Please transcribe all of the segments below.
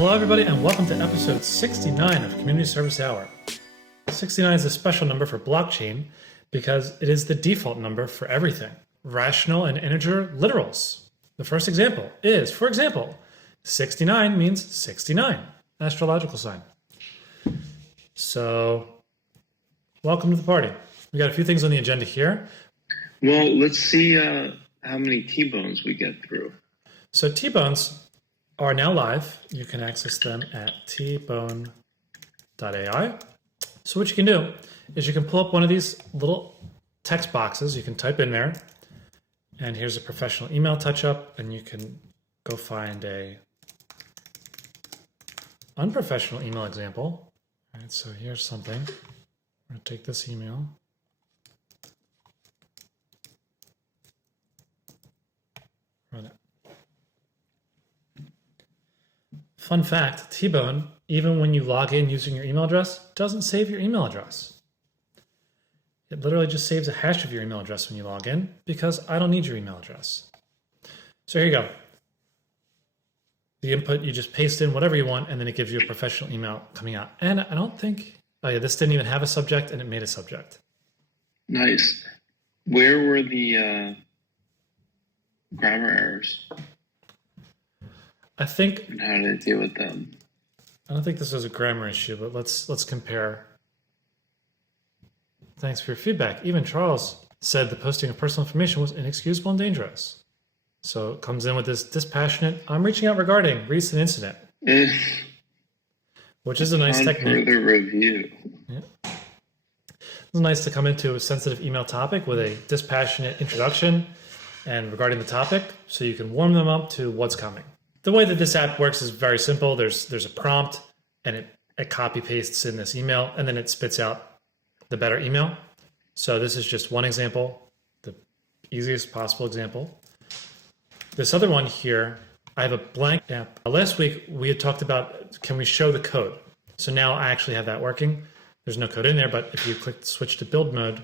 Hello, everybody, and welcome to episode 69 of Community Service Hour. 69 is a special number for blockchain because it is the default number for everything. Rational and integer literals. The first example is, for example, 69 means 69, astrological sign. So, welcome to the party. We got a few things on the agenda here. Well, let's see how many T-bones we get through. So T-bones are now live. You can access them at tbone.ai. So what you can do is you can pull up one of these little text boxes. You can type in there, and here's a professional email touch-up, and you can go find a unprofessional email example. All right, so here's something. I'm going to take this email. Run it. Fun fact, T-bone, even when you log in using your email address, doesn't save your email address. It literally just saves a hash of your email address when you log in because I don't need your email address. So here you go. The input, you just paste in whatever you want, and then it gives you a professional email coming out. And I don't think, oh yeah, this didn't even have a subject, and it made a subject. Nice. Where were the grammar errors? I think, and how did I deal with them? I don't think this is a grammar issue, but let's compare. Thanks for your feedback. Even Charles said the posting of personal information was inexcusable and dangerous. So it comes in with this dispassionate, I'm reaching out regarding recent incident. Which is a nice technique. Further review. Yeah. It's nice to come into a sensitive email topic with a dispassionate introduction and regarding the topic, so you can warm them up to what's coming. The way that this app works is very simple. There's a prompt, and it copy pastes in this email, and then it spits out the better email. So this is just one example, the easiest possible example. This other one here, I have a blank app. Last week we had talked about, can we show the code? So now I actually have that working. There's no code in there, but if you click switch to build mode,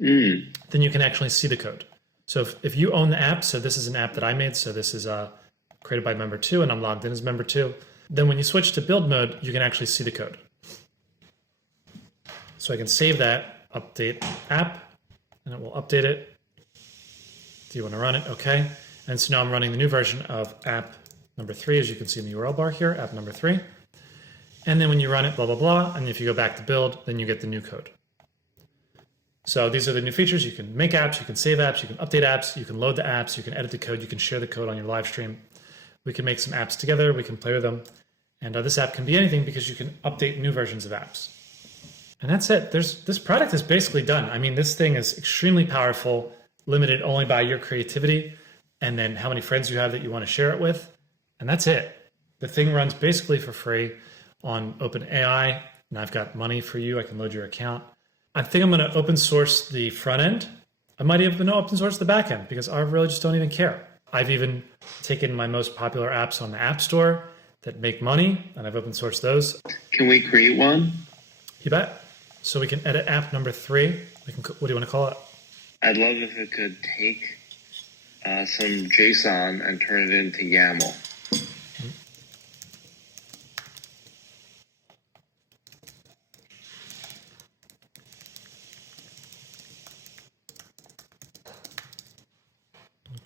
then you can actually see the code. So if you own the app, so this is an app that I made, so this is created by member 2, and I'm logged in as member 2. Then when you switch to build mode, you can actually see the code. So I can save that, update app, and it will update it. Do you want to run it? Okay. And so now I'm running the new version of app number 3, as you can see in the URL bar here, app number 3. And then when you run it, blah, blah, blah, and if you go back to build, then you get the new code. So these are the new features. You can make apps, you can save apps, you can update apps, you can load the apps, you can edit the code, you can share the code on your live stream. We can make some apps together, we can play with them. And this app can be anything because you can update new versions of apps. And that's it. This product is basically done. I mean, this thing is extremely powerful, limited only by your creativity and then how many friends you have that you want to share it with. And that's it. The thing runs basically for free on OpenAI, and I've got money for you. I can load your account. I think I'm going to open source the front end. I might even open source the back end because I really just don't even care. I've even taken my most popular apps on the App Store that make money, and I've open sourced those. Can we create one? You bet. So we can edit app number 3. What do you want to call it? I'd love if it could take some JSON and turn it into YAML.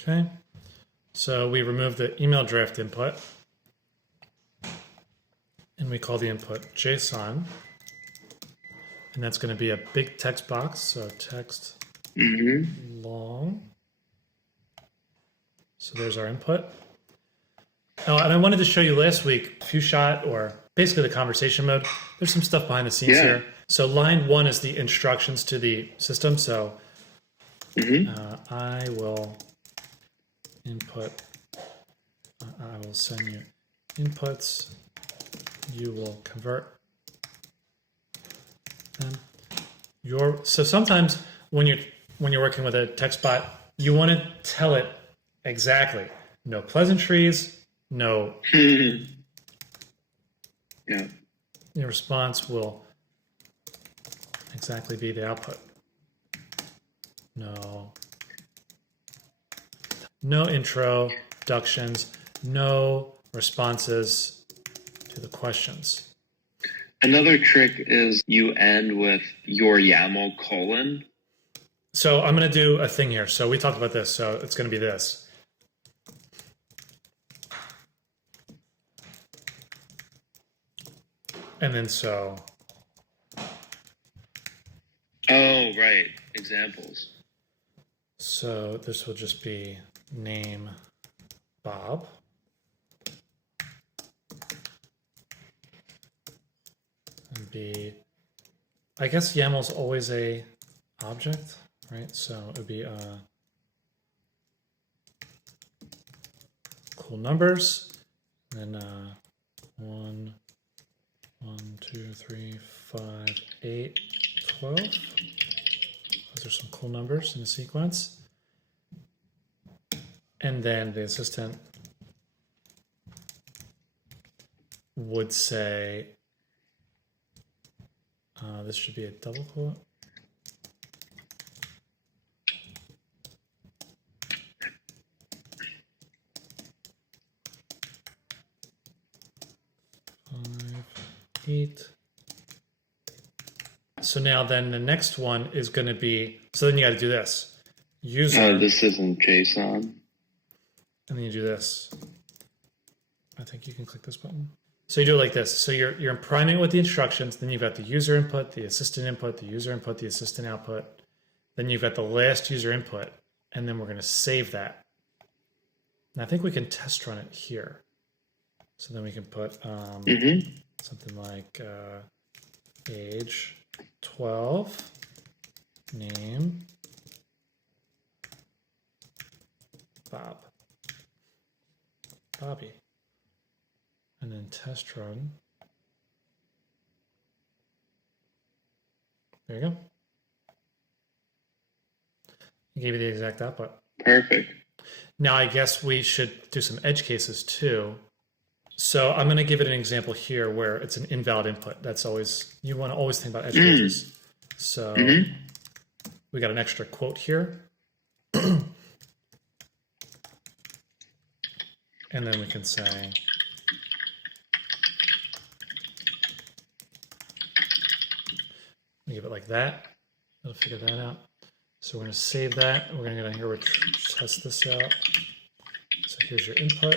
Okay. So we remove the email draft input, and we call the input JSON. And that's going to be a big text box, so text long. So there's our input. Oh, and I wanted to show you last week, few shot, or basically the conversation mode. There's some stuff behind the scenes here. So line 1 is the instructions to the system. So I will input, I will send you inputs, you will convert them. So sometimes when you're working with a text bot, you want to tell it exactly. No pleasantries, no. Yeah. Your response will exactly be the output. No introductions, no responses, to the questions. Another trick is you end with your YAML colon. So I'm going to do a thing here. So we talked about this. So it's going to be this. And then so. Oh, right. Examples. So this will just be name Bob. And be, I guess YAML's always a object, right? So it would be cool numbers. And then 1, 2, 3, 5, 8, 12. Those are some cool numbers in the sequence. And then the assistant would say, this should be a double quote. Eight. So now then the next one is going to be, so then you got to do this. User. This isn't JSON. And then you do this. I think you can click this button. So you do it like this. So you're priming it with the instructions. Then you've got the user input, the assistant input, the user input, the assistant output. Then you've got the last user input. And then we're going to save that. And I think we can test run it here. So then we can put something like age 12, name Bobby. And then test run. There you go. I gave you the exact output. Perfect. Now I guess we should do some edge cases too. So I'm going to give it an example here where it's an invalid input. That's always, you want to always think about edge cases. So we got an extra quote here. And then we can say, give it like that. It'll figure that out. So we're going to save that. We're going to go down here, we'll test this out. So here's your input.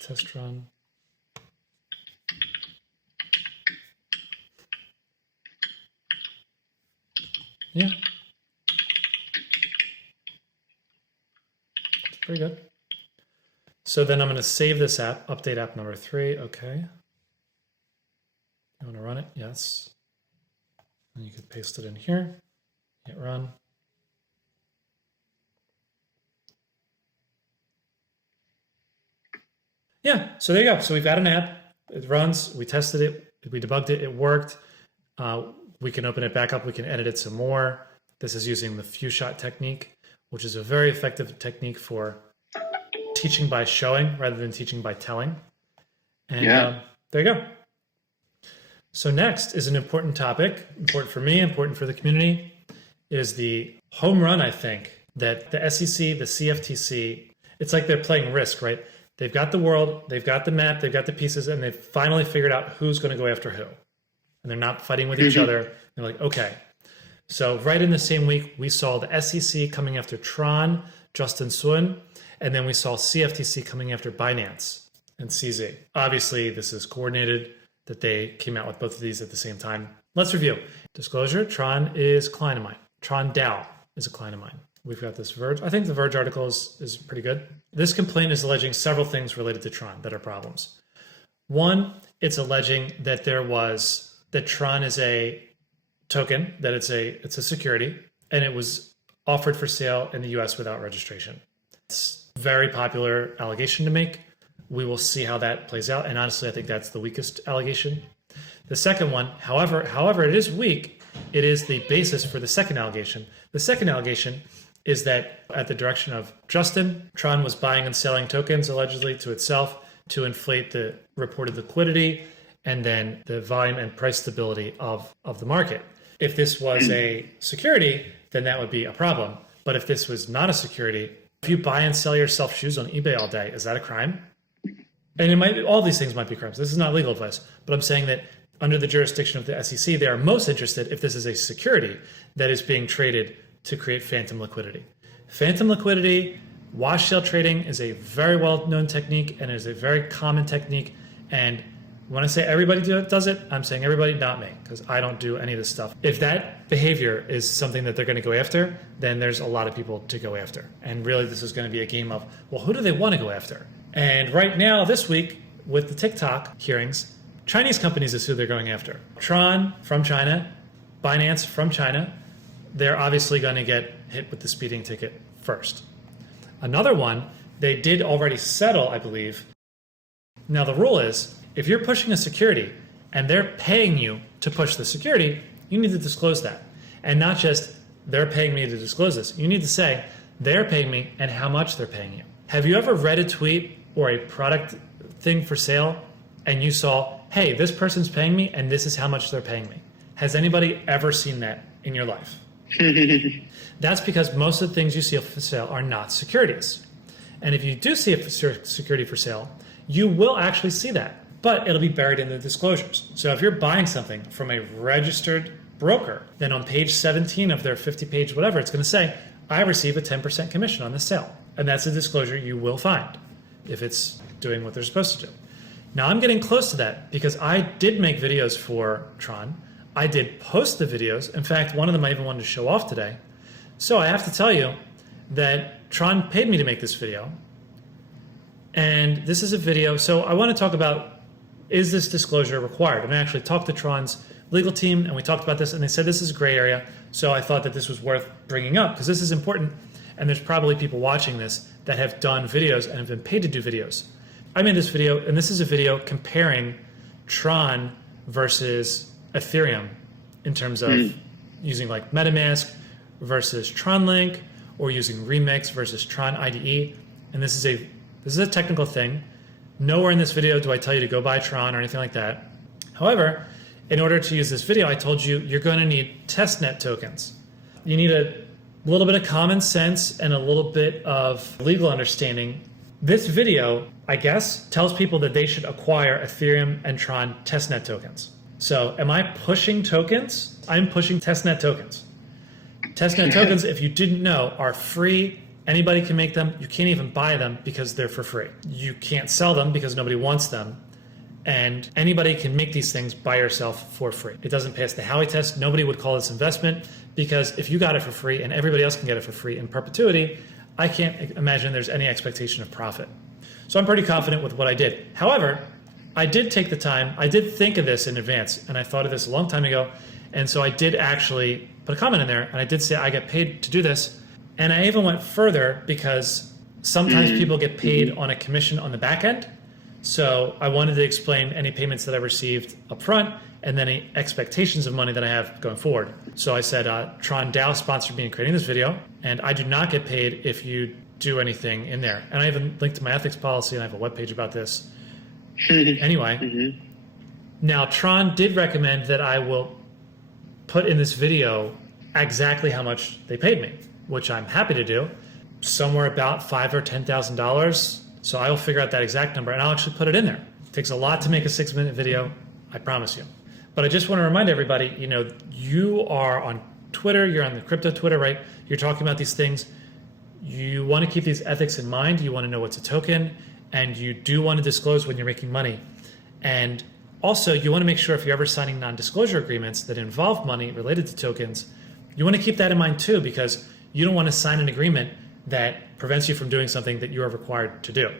Test run. Yeah. It's pretty good. So then I'm going to save this app, update app number 3. Okay. You want to run it? Yes. And you can paste it in here, hit run. Yeah, so there you go. So we've got an app, it runs, we tested it, we debugged it, it worked. We can open it back up, we can edit it some more. This is using the few shot technique, which is a very effective technique for teaching by showing rather than teaching by telling. And there you go. So next is an important topic, important for me, important for the community. It is the home run, I think, that the SEC, the CFTC, it's like they're playing Risk, right? They've got the world, they've got the map, they've got the pieces, and they've finally figured out who's going to go after who. And they're not fighting with each other. They're like, okay. So right in the same week, we saw the SEC coming after Tron, Justin Sun, and then we saw CFTC coming after Binance and CZ. Obviously, this is coordinated that they came out with both of these at the same time. Let's review. Disclosure, Tron is a client of mine. Tron DAO is a client of mine. We've got this Verge. I think the Verge article is pretty good. This complaint is alleging several things related to Tron that are problems. One, it's alleging that that Tron is a token, that it's a security, and it was offered for sale in the US without registration. It's a very popular allegation to make. We will see how that plays out. And honestly, I think that's the weakest allegation. The second one, however it is weak, it is the basis for the second allegation. The second allegation is that at the direction of Justin, Tron was buying and selling tokens allegedly to itself to inflate the reported liquidity and then the volume and price stability of the market. If this was a security, then that would be a problem. But if this was not a security, If you buy and sell yourself shoes on eBay all day, is that a crime? And it might, all these things might be crimes. This is not legal advice, but I'm saying that under the jurisdiction of the SEC, they are most interested if this is a security that is being traded to create phantom liquidity. Phantom liquidity, wash sale trading is a very well-known technique and is a very common technique. And when I say everybody does it, I'm saying everybody, not me, because I don't do any of this stuff. If that behavior is something that they're going to go after, then there's a lot of people to go after. And really, this is going to be a game of, well, who do they want to go after? And right now, this week, with the TikTok hearings, Chinese companies is who they're going after. Tron from China, Binance from China, they're obviously going to get hit with the speeding ticket first. Another one, they did already settle, I believe. Now, the rule is, if you're pushing a security and they're paying you to push the security, you need to disclose that. And not just, they're paying me to disclose this. You need to say, they're paying me and how much they're paying you. Have you ever read a tweet or a product thing for sale and you saw, hey, this person's paying me and this is how much they're paying me? Has anybody ever seen that in your life? That's because most of the things you see for sale are not securities. And if you do see a security for sale, you will actually see that, but it'll be buried in the disclosures. So if you're buying something from a registered broker, then on page 17 of their 50-page whatever, it's going to say, I receive a 10% commission on this sale. And that's a disclosure you will find if it's doing what they're supposed to do. Now I'm getting close to that because I did make videos for Tron. I did post the videos. In fact, one of them I even wanted to show off today. So I have to tell you that Tron paid me to make this video. And this is a video. So I want to talk about, is this disclosure required? And I actually talked to Tron's legal team and we talked about this and they said this is a gray area. So I thought that this was worth bringing up because this is important. And there's probably people watching this that have done videos and have been paid to do videos. I made this video, and this is a video comparing Tron versus Ethereum in terms of using like MetaMask versus TronLink, or using Remix versus Tron IDE. And this is a technical thing. Nowhere in this video do I tell you to go buy Tron or anything like that. However, in order to use this video, I told you you're going to need testnet tokens. You need a little bit of common sense and a little bit of legal understanding. This video, I guess, tells people that they should acquire Ethereum and Tron testnet tokens. So am I pushing tokens? I'm pushing testnet tokens. Testnet tokens, if you didn't know, are free. Anybody can make them. You can't even buy them because they're for free. You can't sell them because nobody wants them. And anybody can make these things by yourself for free. It doesn't pass the Howey test. Nobody would call this investment because if you got it for free and everybody else can get it for free in perpetuity, I can't imagine there's any expectation of profit. So I'm pretty confident with what I did. However, I did take the time, I did think of this in advance, and I thought of this a long time ago. And so I did actually put a comment in there and I did say I get paid to do this. And I even went further because sometimes people get paid on a commission on the back end. So I wanted to explain any payments that I received up front and then any expectations of money that I have going forward. So I said, Tron DAO sponsored me in creating this video, and I do not get paid if you do anything in there. And I even linked to my ethics policy and I have a webpage about this. Anyway, now Tron did recommend that I will put in this video exactly how much they paid me, which I'm happy to do, somewhere about $5,000 or $10,000. So I will figure out that exact number and I'll actually put it in there. It takes a lot to make a 6-minute video, I promise you. But I just want to remind everybody, you are on Twitter, you're on the crypto Twitter, right? You're talking about these things. You want to keep these ethics in mind. You want to know what's a token, and you do want to disclose when you're making money. And also, you want to make sure if you're ever signing non-disclosure agreements that involve money related to tokens, you want to keep that in mind too, because you don't want to sign an agreement that prevents you from doing something that you are required to do.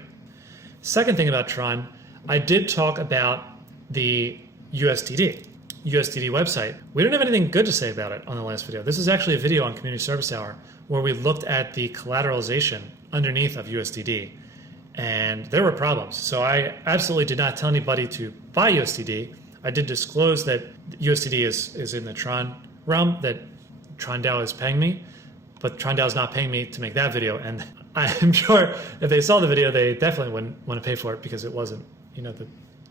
Second thing about Tron, I did talk about the USDD website. We don't have anything good to say about it on the last video. This is actually a video on Community Service Hour where we looked at the collateralization underneath of USDD, and there were problems. So I absolutely did not tell anybody to buy USDD. I did disclose that USDD is in the Tron realm, that Tron DAO is paying me, but Tron DAO is not paying me to make that video. And I'm sure if they saw the video, they definitely wouldn't want to pay for it because it wasn't,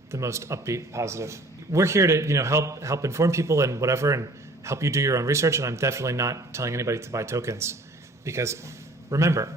the most upbeat, positive. We're here to, help inform people and whatever, and help you do your own research. And I'm definitely not telling anybody to buy tokens because remember,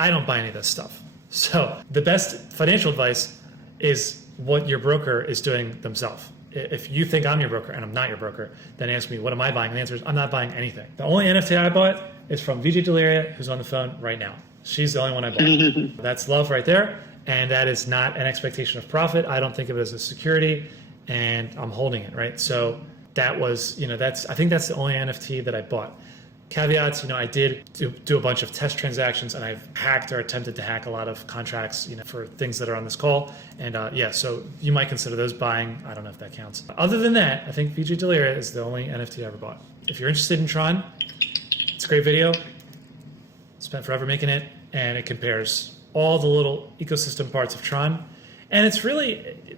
I don't buy any of this stuff. So the best financial advice is what your broker is doing themselves. If you think I'm your broker and I'm not your broker, then ask me, what am I buying? And the answer is, I'm not buying anything. The only NFT I bought is from VJ Deliria, who's on the phone right now. She's the only one I bought. That's love right there. And that is not an expectation of profit. I don't think of it as a security, and I'm holding it, right? So that was, I think that's the only NFT that I bought. Caveats, I did do a bunch of test transactions, and I've hacked or attempted to hack a lot of contracts, for things that are on this call. And so you might consider those buying. I don't know if that counts. Other than that, I think VJ Deliria is the only NFT I ever bought. If you're interested in Tron, it's a great video. Spent forever making it, and it compares all the little ecosystem parts of Tron. And it's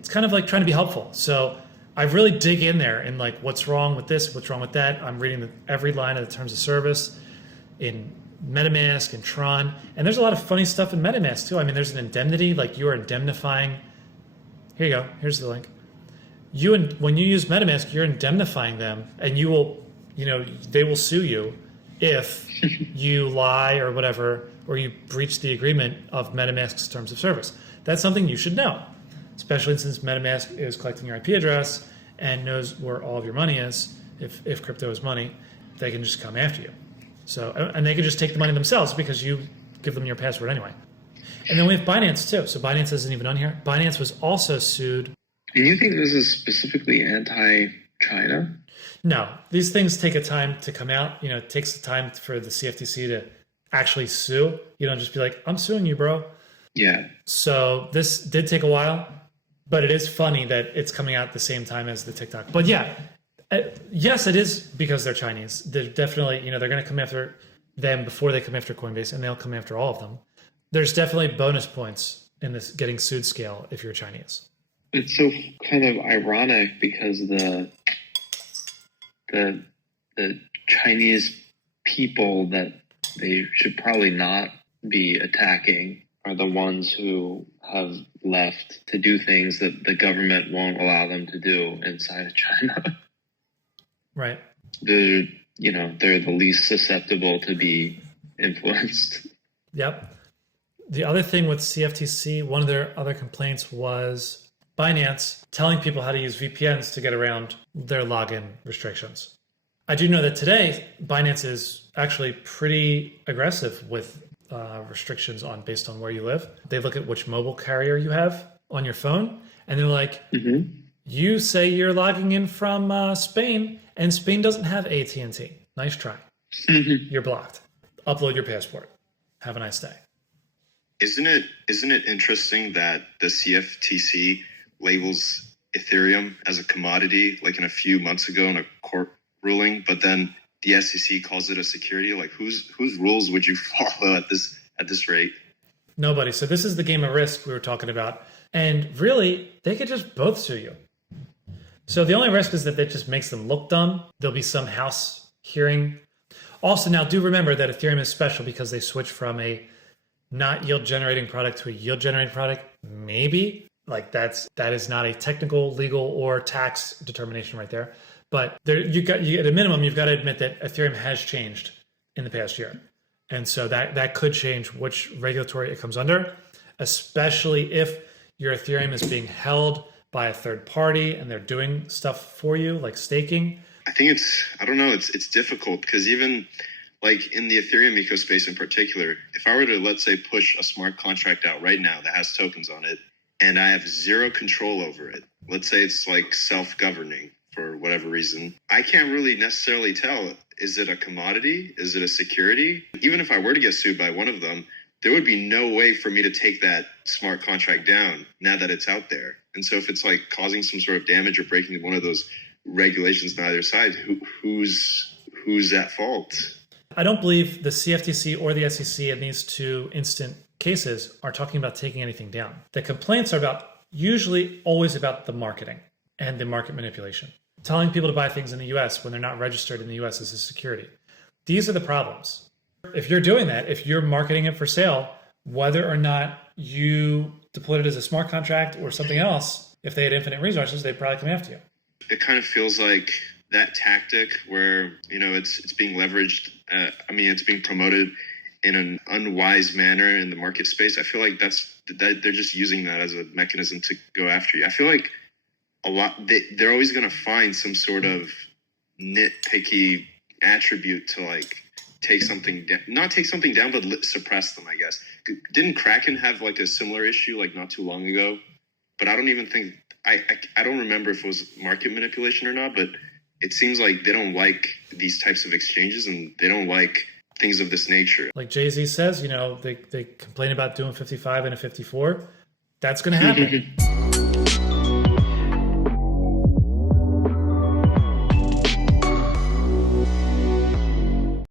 kind of like trying to be helpful. So I really dig in there and like, what's wrong with this? What's wrong with that? I'm reading every line of the terms of service in MetaMask and Tron. And there's a lot of funny stuff in MetaMask too. I mean, there's an indemnity, like you are indemnifying. Here you go. Here's the link. When you use MetaMask, you're indemnifying them, and you will, they will sue you if you lie or whatever, or you breach the agreement of MetaMask's terms of service. That's something you should know, especially since MetaMask is collecting your IP address and knows where all of your money is. If crypto is money, they can just come after you. So, and they can just take the money themselves because you give them your password anyway. And then we have Binance too. So Binance isn't even on here. Binance was also sued. Do you think this is specifically anti-China? No, these things take a time to come out. It takes the time for the CFTC to actually sue. You don't just be like, I'm suing you, bro. Yeah. So this did take a while, but it is funny that it's coming out at the same time as the TikTok. But yeah, yes, it is because they're Chinese. They're definitely, they're going to come after them before they come after Coinbase, and they'll come after all of them. There's definitely bonus points in this getting sued scale if you're Chinese. It's so kind of ironic because the Chinese people that they should probably not be attacking are the ones who have left to do things that the government won't allow them to do inside of China. Right. They're the least susceptible to be influenced. Yep. The other thing with CFTC, one of their other complaints was Binance telling people how to use VPNs to get around their login restrictions. I do know that today, Binance is actually pretty aggressive with restrictions based on where you live. They look at which mobile carrier you have on your phone, and they're like, you say you're logging in from Spain, and Spain doesn't have AT&T. Nice try. You're blocked. Upload your passport. Have a nice day. Isn't it interesting that the CFTC labels Ethereum as a commodity, like in a few months ago in a court ruling, but then the SEC calls it a security? Like whose rules would you follow at this rate? Nobody. So this is the game of risk we were talking about. And really, they could just both sue you. So the only risk is that it just makes them look dumb. There'll be some house hearing. Also, now do remember that Ethereum is special because they switched from a not yield generating product to a yield generating product. Maybe like that is not a technical, legal, or tax determination right there. But at a minimum, you've got to admit that Ethereum has changed in the past year. And so that could change which regulatory it comes under, especially if your Ethereum is being held by a third party and they're doing stuff for you, like staking. I think it's difficult because even like in the Ethereum ecospace in particular, if I were to, let's say, push a smart contract out right now that has tokens on it and I have zero control over it, let's say it's like self-governing for whatever reason, I can't really necessarily tell, is it a commodity? Is it a security? Even if I were to get sued by one of them, there would be no way for me to take that smart contract down now that it's out there. And so if it's like causing some sort of damage or breaking one of those regulations on either side, who's at fault? I don't believe the CFTC or the SEC in these two instant cases are talking about taking anything down. The complaints are usually always about the marketing and the market manipulation. Telling people to buy things in the US when they're not registered in the US as a security. These are the problems. If you're doing that, if you're marketing it for sale, whether or not you deployed it as a smart contract or something else, if they had infinite resources, they'd probably come after you. It kind of feels like that tactic where, it's being leveraged. It's being promoted in an unwise manner in the market space, I feel like that they're just using that as a mechanism to go after you. I feel like they're always going to find some sort of nitpicky attribute to like take something down, not take something down, but suppress them, I guess. Didn't Kraken have like a similar issue like not too long ago? But I don't even think, I don't remember if it was market manipulation or not, but it seems like they don't like these types of exchanges and they don't like things of this nature. Like Jay-Z says, they complain about doing 55 and a 54. That's going to happen.